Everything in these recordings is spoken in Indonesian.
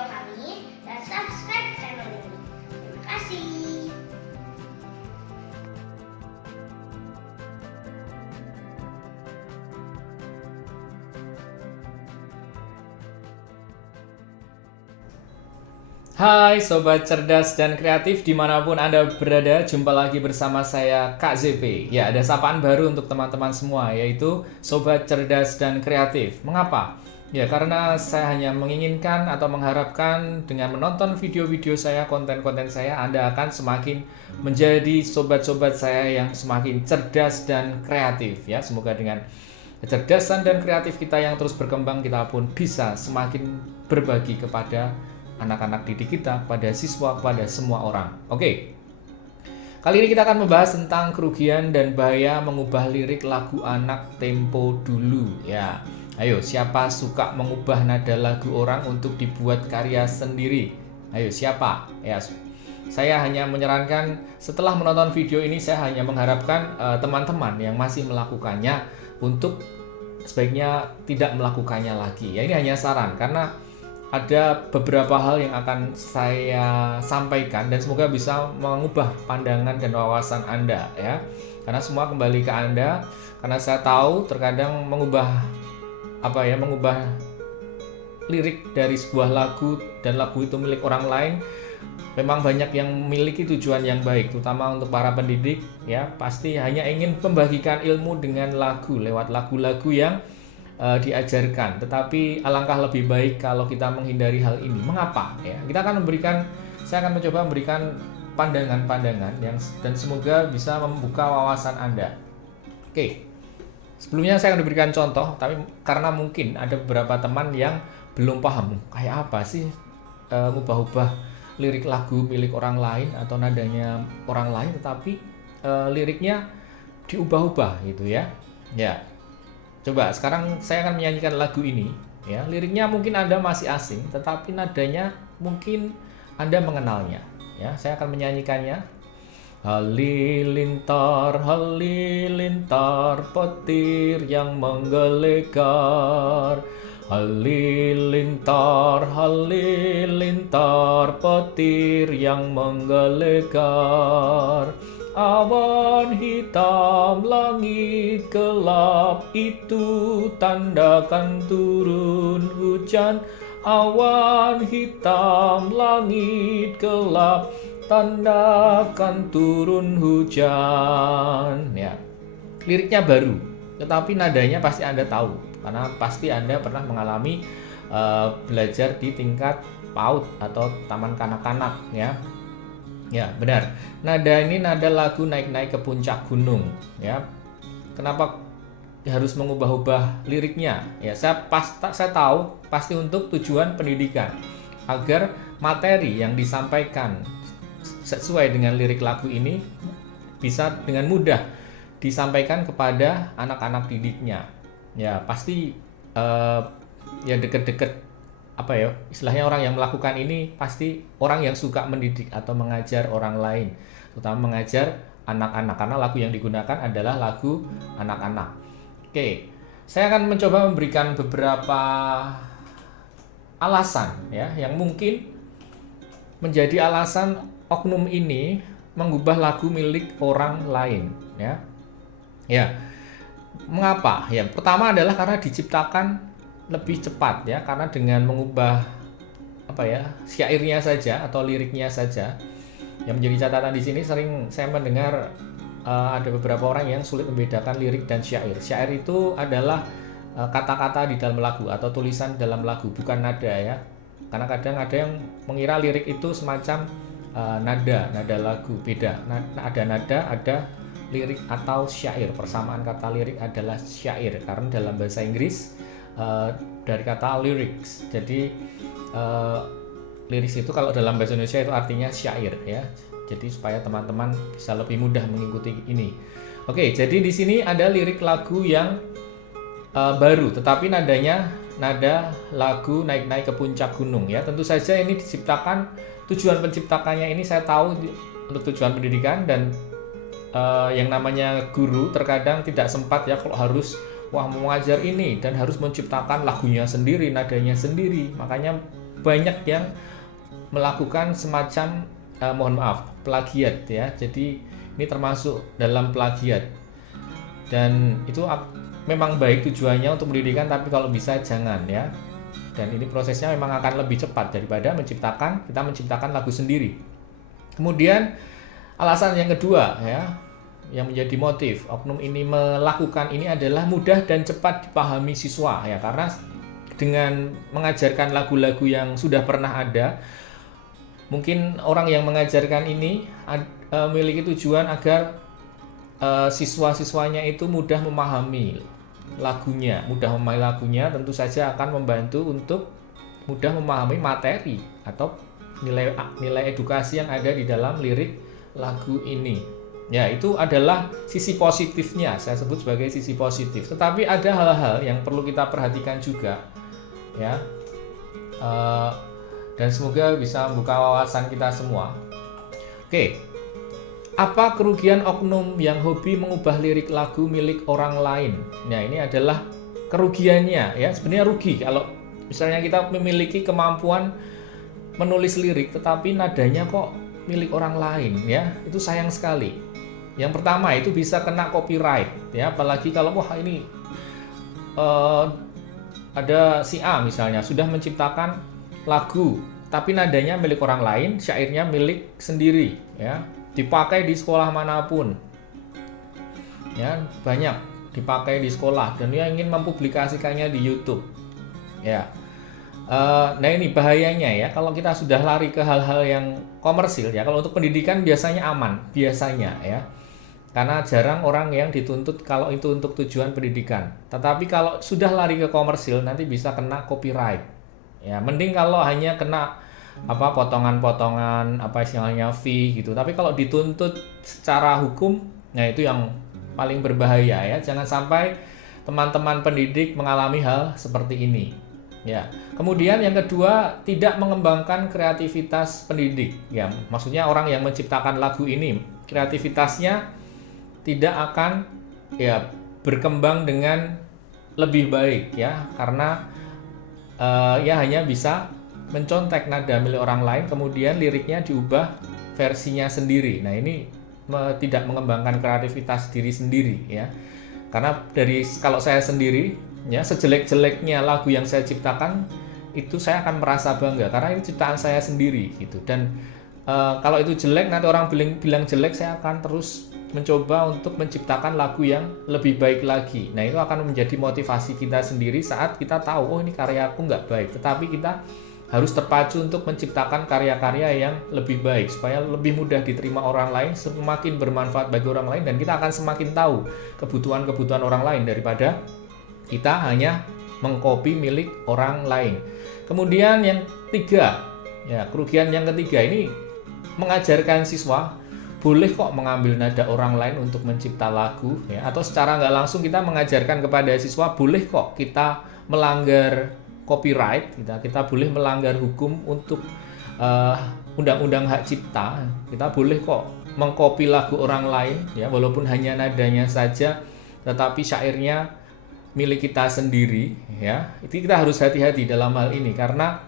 video kami dan subscribe channel ini. Terima kasih. Hai Sobat Cerdas dan Kreatif dimanapun Anda berada, jumpa lagi bersama saya Kak ZP. Ya, ada sapaan baru untuk teman-teman semua, yaitu Sobat Cerdas dan Kreatif. Mengapa? Ya, karena saya hanya menginginkan atau mengharapkan dengan menonton video-video saya, konten-konten saya, Anda akan semakin menjadi sobat-sobat saya yang semakin cerdas dan kreatif. Ya, semoga dengan kecerdasan dan kreatif kita yang terus berkembang, kita pun bisa semakin berbagi kepada anak-anak didik kita, pada siswa, pada semua orang. Oke. Kali ini kita akan membahas tentang kerugian dan bahaya mengubah lirik lagu anak tempo dulu. Ya, ayo siapa suka mengubah nada lagu orang untuk dibuat karya sendiri? Ayo siapa? Ya, saya hanya menyarankan setelah menonton video ini, saya hanya mengharapkan teman-teman yang masih melakukannya untuk sebaiknya tidak melakukannya lagi. Ya, ini hanya saran karena ada beberapa hal yang akan saya sampaikan dan semoga bisa mengubah pandangan dan wawasan Anda ya. Karena semua kembali ke Anda, karena saya tahu terkadang mengubah lirik dari sebuah lagu dan lagu itu milik orang lain memang banyak yang memiliki tujuan yang baik, terutama untuk para pendidik ya, pasti hanya ingin membagikan ilmu dengan lagu lewat lagu-lagu yang diajarkan, tetapi alangkah lebih baik kalau kita menghindari hal ini. Mengapa? Ya, saya akan mencoba memberikan pandangan-pandangan dan semoga bisa membuka wawasan Anda. Oke, sebelumnya saya akan diberikan contoh, tapi karena mungkin ada beberapa teman yang belum paham kayak apa sih ngubah-ubah lirik lagu milik orang lain atau nadanya orang lain, tetapi liriknya diubah-ubah gitu ya. Ya. Coba sekarang saya akan menyanyikan lagu ini ya. Liriknya mungkin Anda masih asing, tetapi nadanya mungkin Anda mengenalnya ya. Saya akan menyanyikannya. Halilintar, halilintar, petir yang menggelegar. Halilintar, halilintar, petir yang menggelegar. Awan hitam, langit gelap, itu tandakan turun hujan. Awan hitam, langit gelap, tandakan turun hujan. Ya, liriknya baru, tetapi nadanya pasti Anda tahu, karena pasti Anda pernah mengalami belajar di tingkat PAUD atau taman kanak-kanak ya. Ya, benar. Nada ini nada lagu naik-naik ke puncak gunung, ya. Kenapa harus mengubah-ubah liriknya? Ya, saya tahu pasti untuk tujuan pendidikan, agar materi yang disampaikan sesuai dengan lirik lagu ini bisa dengan mudah disampaikan kepada anak-anak didiknya. Ya, pasti ya deket-deket istilahnya orang yang melakukan ini pasti orang yang suka mendidik atau mengajar orang lain, terutama mengajar anak-anak, karena lagu yang digunakan adalah lagu anak-anak. Oke, saya akan mencoba memberikan beberapa alasan ya yang mungkin menjadi alasan oknum ini mengubah lagu milik orang lain ya. Ya, mengapa? Ya, pertama adalah karena diciptakan lebih cepat ya, karena dengan mengubah syairnya saja atau liriknya saja. Yang menjadi catatan di sini, sering saya mendengar ada beberapa orang yang sulit membedakan lirik dan syair. Syair itu adalah kata-kata di dalam lagu atau tulisan dalam lagu, bukan nada ya. Karena kadang ada yang mengira lirik itu semacam nada lagu, beda. Ada nada, ada lirik atau syair. Persamaan kata lirik adalah syair, karena dalam bahasa Inggris dari kata lyrics. Jadi lyrics itu kalau dalam bahasa Indonesia itu artinya syair ya. Jadi supaya teman-teman bisa lebih mudah mengikuti ini. Oke, jadi di sini ada lirik lagu yang baru, tetapi nadanya nada lagu naik-naik ke puncak gunung ya. Tentu saja ini diciptakan, tujuan penciptakannya ini saya tahu untuk tujuan pendidikan, dan yang namanya guru terkadang tidak sempat ya kalau harus mengajar ini dan harus menciptakan lagunya sendiri, nadanya sendiri. Makanya banyak yang melakukan semacam mohon maaf, plagiat ya. Jadi ini termasuk dalam plagiat. Dan itu memang baik tujuannya untuk pendidikan, tapi kalau bisa jangan ya. Dan ini prosesnya memang akan lebih cepat daripada kita menciptakan lagu sendiri. Kemudian alasan yang kedua ya, yang menjadi motif oknum ini melakukan ini adalah mudah dan cepat dipahami siswa ya, karena dengan mengajarkan lagu-lagu yang sudah pernah ada, mungkin orang yang mengajarkan ini memiliki tujuan agar siswa-siswanya itu mudah memahami lagunya. Tentu saja akan membantu untuk mudah memahami materi atau nilai edukasi yang ada di dalam lirik lagu ini. Ya, itu adalah sisi positifnya, saya sebut sebagai sisi positif. Tetapi ada hal-hal yang perlu kita perhatikan juga, ya. Dan semoga bisa membuka wawasan kita semua. Oke, apa kerugian oknum yang hobi mengubah lirik lagu milik orang lain? Nah, ini adalah kerugiannya, ya. Sebenarnya rugi kalau misalnya kita memiliki kemampuan menulis lirik, tetapi nadanya kok milik orang lain, ya. Itu sayang sekali. Yang pertama itu bisa kena copyright, ya, apalagi kalau wah ini ada si A misalnya sudah menciptakan lagu, tapi nadanya milik orang lain, syairnya milik sendiri, ya, dipakai di sekolah manapun, ya, banyak dipakai di sekolah dan dia ingin mempublikasikannya di YouTube, ya. Nah ini bahayanya ya, kalau kita sudah lari ke hal-hal yang komersil ya. Kalau untuk pendidikan biasanya aman, biasanya ya, karena jarang orang yang dituntut kalau itu untuk tujuan pendidikan. Tetapi kalau sudah lari ke komersil nanti bisa kena copyright. Ya, mending kalau hanya kena potongan-potongan istilahnya fee gitu. Tapi kalau dituntut secara hukum, nah itu yang paling berbahaya ya. Jangan sampai teman-teman pendidik mengalami hal seperti ini. Ya. Kemudian yang kedua, tidak mengembangkan kreativitas pendidik. Ya, maksudnya orang yang menciptakan lagu ini, kreativitasnya tidak akan ya berkembang dengan lebih baik ya, karena ya hanya bisa mencontek nada milik orang lain, kemudian liriknya diubah versinya sendiri. Nah ini tidak mengembangkan kreativitas diri sendiri ya, karena kalau saya sendiri ya, sejelek-jeleknya lagu yang saya ciptakan itu saya akan merasa bangga karena ini ciptaan saya sendiri gitu. Dan kalau itu jelek, nanti orang bilang jelek, saya akan terus mencoba untuk menciptakan lagu yang lebih baik lagi. Nah itu akan menjadi motivasi kita sendiri saat kita tahu, oh ini karyaku nggak baik, tetapi kita harus terpacu untuk menciptakan karya-karya yang lebih baik supaya lebih mudah diterima orang lain, semakin bermanfaat bagi orang lain, dan kita akan semakin tahu kebutuhan-kebutuhan orang lain daripada kita hanya mengcopy milik orang lain. Kemudian yang ketiga, ya kerugian yang ketiga ini mengajarkan siswa boleh kok mengambil nada orang lain untuk mencipta lagu, ya, atau secara nggak langsung kita mengajarkan kepada siswa boleh kok kita melanggar copyright, kita boleh melanggar hukum untuk undang-undang hak cipta, kita boleh kok mengcopy lagu orang lain, ya, walaupun hanya nadanya saja, tetapi syairnya milik kita sendiri, ya. Itu kita harus hati-hati dalam hal ini karena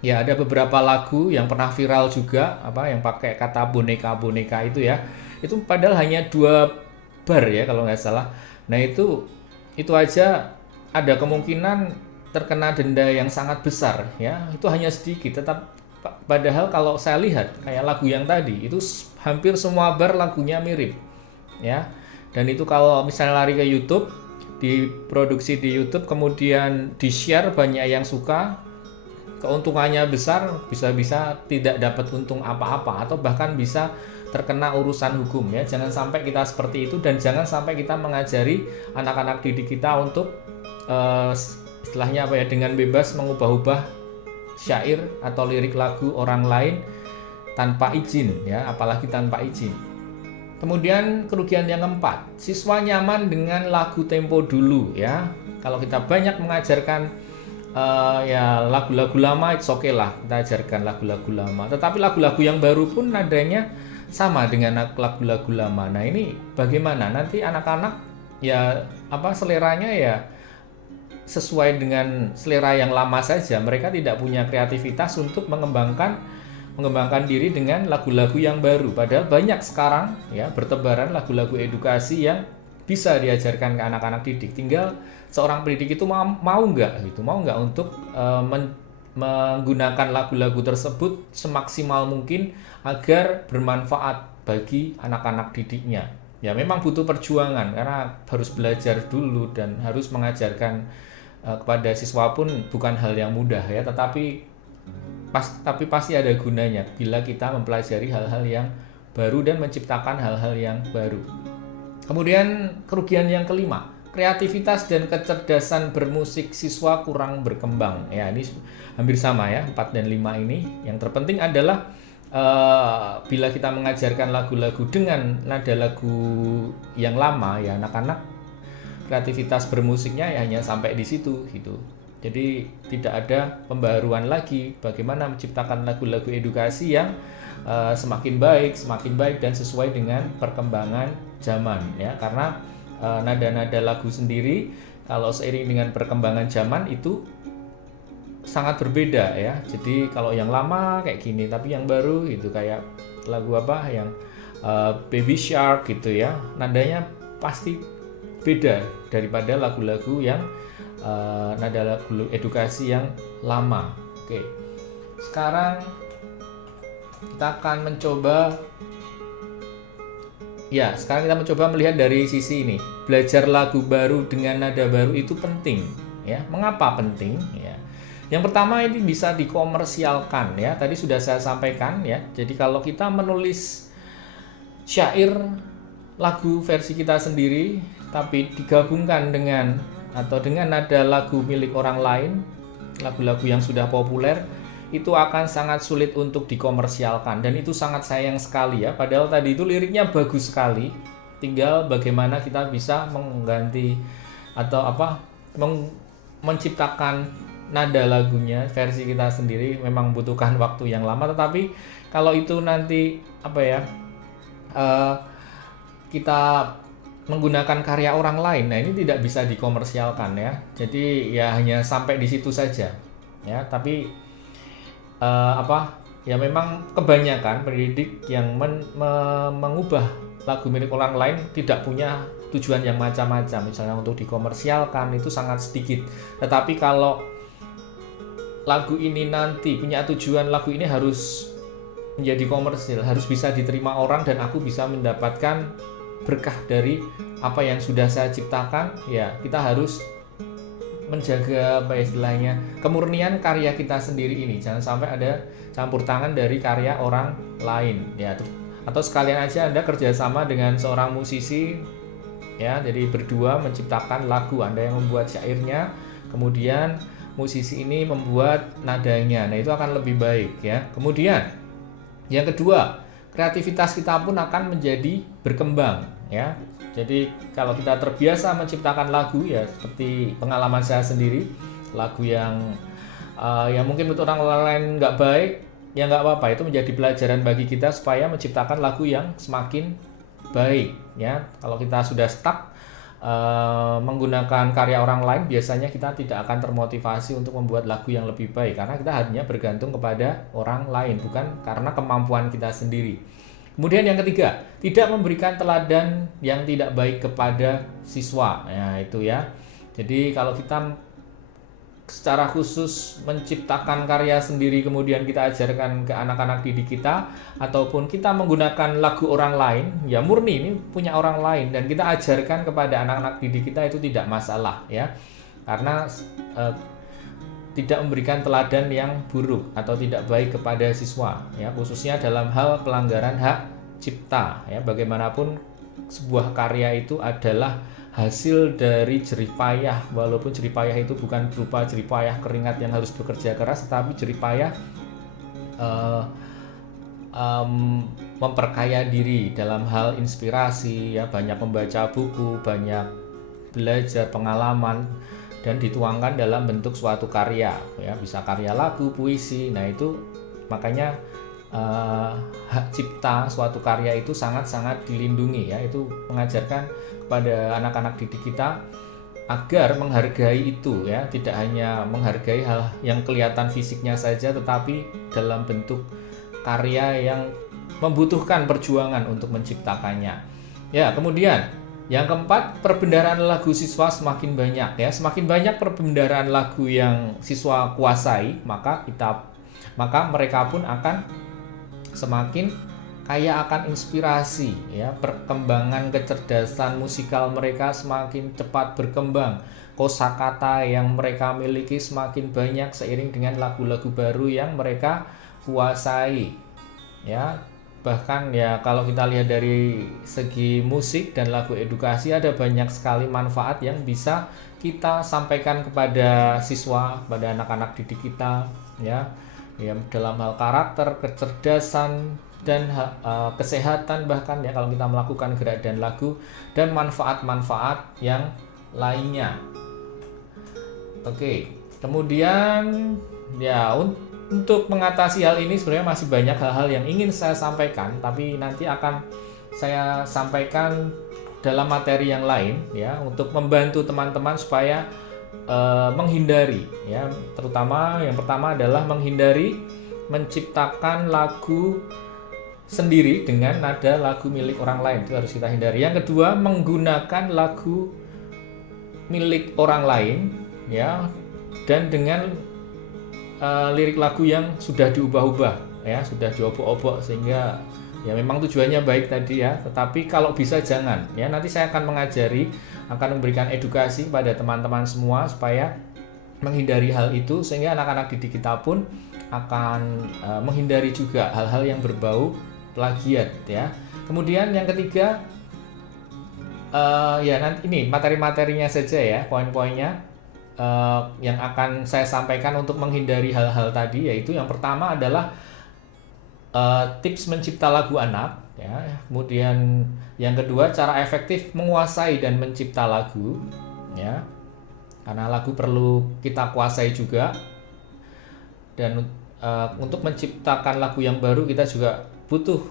ya ada beberapa lagu yang pernah viral juga, yang pakai kata boneka-boneka itu ya. Itu padahal hanya 2 bar ya kalau nggak salah. Nah itu aja ada kemungkinan terkena denda yang sangat besar ya. Itu hanya sedikit, padahal kalau saya lihat kayak lagu yang tadi itu hampir semua bar lagunya mirip ya. Dan itu kalau misalnya lari ke YouTube, diproduksi di YouTube kemudian di-share, banyak yang suka, keuntungannya besar, bisa-bisa tidak dapat untung apa-apa atau bahkan bisa terkena urusan hukum ya. Jangan sampai kita seperti itu dan jangan sampai kita mengajari anak-anak didik kita untuk istilahnya dengan bebas mengubah-ubah syair atau lirik lagu orang lain tanpa izin ya, apalagi tanpa izin. Kemudian kerugian yang keempat, siswa nyaman dengan lagu tempo dulu ya. Kalau kita banyak mengajarkan ya lagu-lagu lama, it's okay lah kita ajarkan lagu-lagu lama. Tetapi lagu-lagu yang baru pun nadanya sama dengan lagu-lagu lama. Nah ini bagaimana nanti anak-anak ya seleranya ya sesuai dengan selera yang lama saja, mereka tidak punya kreativitas untuk mengembangkan diri dengan lagu-lagu yang baru. Padahal banyak sekarang ya bertebaran lagu-lagu edukasi yang bisa diajarkan ke anak-anak didik. Tinggal seorang pendidik itu mau nggak gitu, mau nggak untuk menggunakan lagu-lagu tersebut semaksimal mungkin agar bermanfaat bagi anak-anak didiknya. Ya memang butuh perjuangan karena harus belajar dulu dan harus mengajarkan kepada siswa pun bukan hal yang mudah ya, tapi pasti ada gunanya bila kita mempelajari hal-hal yang baru dan menciptakan hal-hal yang baru. Kemudian kerugian yang kelima, kreativitas dan kecerdasan bermusik siswa kurang berkembang. Ya, ini hampir sama ya, 4 dan 5 ini. Yang terpenting adalah bila kita mengajarkan lagu-lagu dengan nada lagu yang lama ya, anak-anak kreativitas bermusiknya ya hanya sampai di situ gitu. Jadi tidak ada pembaruan lagi bagaimana menciptakan lagu-lagu edukasi yang semakin baik dan sesuai dengan perkembangan zaman ya, karena nada-nada lagu sendiri kalau seiring dengan perkembangan zaman itu sangat berbeda ya. Jadi kalau yang lama kayak gini, tapi yang baru itu kayak lagu apa yang Baby Shark gitu ya, nadanya pasti beda daripada lagu-lagu yang nada lagu edukasi yang lama. Oke, sekarang kita akan mencoba melihat dari sisi ini. Belajar lagu baru dengan nada baru itu penting ya. Mengapa penting ya? Yang pertama, ini bisa dikomersialkan ya. Tadi sudah saya sampaikan ya. Jadi kalau kita menulis syair lagu versi kita sendiri tapi digabungkan dengan nada lagu milik orang lain, lagu-lagu yang sudah populer, itu akan sangat sulit untuk dikomersialkan dan itu sangat sayang sekali ya. Padahal tadi itu liriknya bagus sekali, tinggal bagaimana kita bisa mengganti atau menciptakan nada lagunya versi kita sendiri. Memang butuhkan waktu yang lama, tetapi kalau itu nanti kita menggunakan karya orang lain, nah ini tidak bisa dikomersialkan ya. Jadi ya hanya sampai di situ saja ya. Tapi memang kebanyakan pendidik yang mengubah lagu milik orang lain tidak punya tujuan yang macam-macam. Misalnya untuk dikomersialkan itu sangat sedikit. Tetapi kalau lagu ini nanti punya tujuan, lagu ini harus menjadi komersil, harus bisa diterima orang dan aku bisa mendapatkan berkah dari apa yang sudah saya ciptakan, ya kita harus menjaga kemurnian karya kita sendiri ini. Jangan sampai ada campur tangan dari karya orang lain ya. Atau sekalian aja Anda kerjasama dengan seorang musisi ya, jadi berdua menciptakan lagu, Anda yang membuat syairnya, kemudian musisi ini membuat nadanya. Nah itu akan lebih baik ya. Kemudian yang kedua, kreativitas kita pun akan menjadi berkembang ya. Jadi kalau kita terbiasa menciptakan lagu ya, seperti pengalaman saya sendiri, lagu yang mungkin menurut orang lain nggak baik, ya nggak apa-apa, itu menjadi pelajaran bagi kita supaya menciptakan lagu yang semakin baik ya. Kalau kita sudah stuck menggunakan karya orang lain, biasanya kita tidak akan termotivasi untuk membuat lagu yang lebih baik, karena kita hanya bergantung kepada orang lain, bukan karena kemampuan kita sendiri. Kemudian yang ketiga, tidak memberikan teladan yang tidak baik kepada siswa. Ya, itu ya. Jadi kalau kita secara khusus menciptakan karya sendiri kemudian kita ajarkan ke anak-anak didik kita, ataupun kita menggunakan lagu orang lain, ya murni ini punya orang lain dan kita ajarkan kepada anak-anak didik kita, itu tidak masalah ya. Karena tidak memberikan teladan yang buruk atau tidak baik kepada siswa ya, khususnya dalam hal pelanggaran hak cipta ya. Bagaimanapun sebuah karya itu adalah hasil dari jerih payah, walaupun jerih payah itu bukan berupa jerih payah keringat yang harus bekerja keras, tetapi jerih payah memperkaya diri dalam hal inspirasi ya, banyak membaca buku, banyak belajar pengalaman, dan dituangkan dalam bentuk suatu karya ya, bisa karya lagu, puisi. Nah itu makanya hak cipta suatu karya itu sangat-sangat dilindungi ya. Itu mengajarkan kepada anak-anak didik kita agar menghargai itu ya, tidak hanya menghargai hal yang kelihatan fisiknya saja, tetapi dalam bentuk karya yang membutuhkan perjuangan untuk menciptakannya. Ya, kemudian yang keempat, perbendaharaan lagu siswa semakin banyak ya. Semakin banyak perbendaharaan lagu yang siswa kuasai, maka mereka pun akan semakin kaya akan inspirasi ya, perkembangan kecerdasan musikal mereka semakin cepat berkembang, kosakata yang mereka miliki semakin banyak seiring dengan lagu-lagu baru yang mereka kuasai ya. Bahkan ya kalau kita lihat dari segi musik dan lagu edukasi, ada banyak sekali manfaat yang bisa kita sampaikan kepada siswa, pada anak-anak didik kita ya, dalam hal karakter, kecerdasan, dan kesehatan, bahkan ya kalau kita melakukan gerak dan lagu, dan manfaat-manfaat yang lainnya. Oke, kemudian ya untuk mengatasi hal ini sebenarnya masih banyak hal-hal yang ingin saya sampaikan, tapi nanti akan saya sampaikan dalam materi yang lain ya, untuk membantu teman-teman supaya menghindari ya, terutama yang pertama adalah menghindari menciptakan lagu sendiri dengan nada lagu milik orang lain, itu harus kita hindari. Yang kedua, menggunakan lagu milik orang lain ya, dan dengan lirik lagu yang sudah diubah-ubah ya, sudah diobok-obok, sehingga ya memang tujuannya baik tadi ya, tetapi kalau bisa jangan ya. Nanti saya akan mengajari, akan memberikan edukasi pada teman-teman semua supaya menghindari hal itu, sehingga anak-anak didik kita pun akan menghindari juga hal-hal yang berbau plagiat ya. Kemudian yang ketiga, ya nanti ini materi-materinya saja ya, poin-poinnya yang akan saya sampaikan untuk menghindari hal-hal tadi, yaitu yang pertama adalah tips mencipta lagu anak ya. Kemudian yang kedua, cara efektif menguasai dan mencipta lagu ya, karena lagu perlu kita kuasai juga, dan untuk menciptakan lagu yang baru kita juga butuh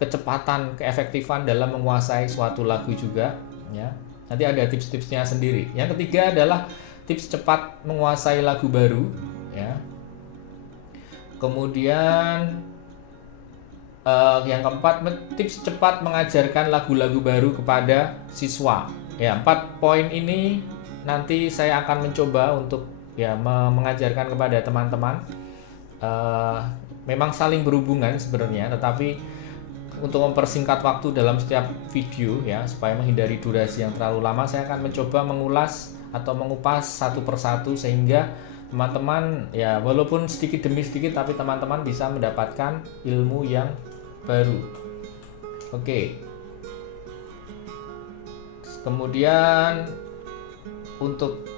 kecepatan, keefektifan dalam menguasai suatu lagu juga ya. Nanti ada tips-tipsnya sendiri. Yang ketiga adalah tips cepat menguasai lagu baru ya. Kemudian yang keempat, tips cepat mengajarkan lagu-lagu baru kepada siswa ya. 4 poin ini nanti saya akan mencoba untuk ya mengajarkan kepada teman-teman. Memang saling berhubungan sebenarnya, tetapi untuk mempersingkat waktu dalam setiap video ya, supaya menghindari durasi yang terlalu lama, saya akan mencoba mengulas atau mengupas satu persatu, sehingga teman-teman ya walaupun sedikit demi sedikit, tapi teman-teman bisa mendapatkan ilmu yang baru. Oke. Kemudian untuk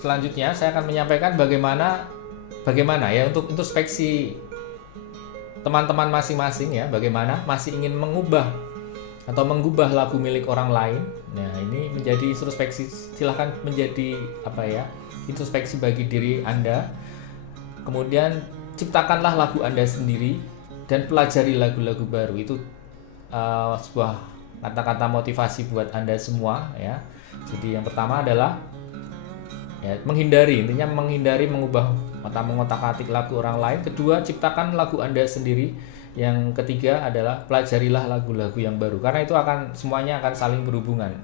selanjutnya saya akan menyampaikan bagaimana ya untuk introspeksi teman-teman masing-masing ya, bagaimana masih ingin mengubah atau menggubah lagu milik orang lain. Nah, ini menjadi introspeksi, silahkan menjadi introspeksi bagi diri Anda. Kemudian ciptakanlah lagu Anda sendiri dan pelajari lagu-lagu baru. Itu sebuah kata-kata motivasi buat Anda semua ya. Jadi yang pertama adalah ya, menghindari mengubah atau mengotak-atik lagu orang lain. Kedua, ciptakan lagu Anda sendiri. Yang ketiga adalah pelajarilah lagu-lagu yang baru, karena itu semuanya akan saling berhubungan.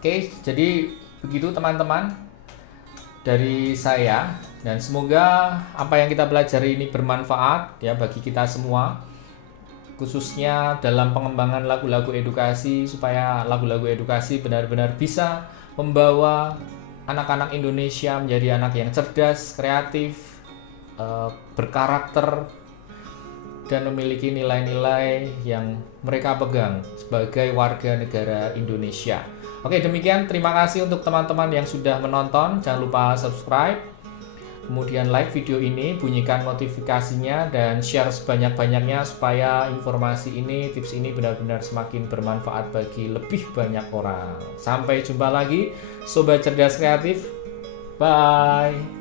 Oke, jadi begitu teman-teman dari saya, dan semoga apa yang kita pelajari ini bermanfaat ya bagi kita semua, khususnya dalam pengembangan lagu-lagu edukasi, supaya lagu-lagu edukasi benar-benar bisa membawa anak-anak Indonesia menjadi anak yang cerdas, kreatif, berkarakter, dan memiliki nilai-nilai yang mereka pegang sebagai warga negara Indonesia. Oke, demikian. Terima kasih untuk teman-teman yang sudah menonton. Jangan lupa subscribe, kemudian like video ini, bunyikan notifikasinya, dan share sebanyak-banyaknya supaya informasi ini, tips ini benar-benar semakin bermanfaat bagi lebih banyak orang. Sampai jumpa lagi, Sobat Cerdas Kreatif. Bye.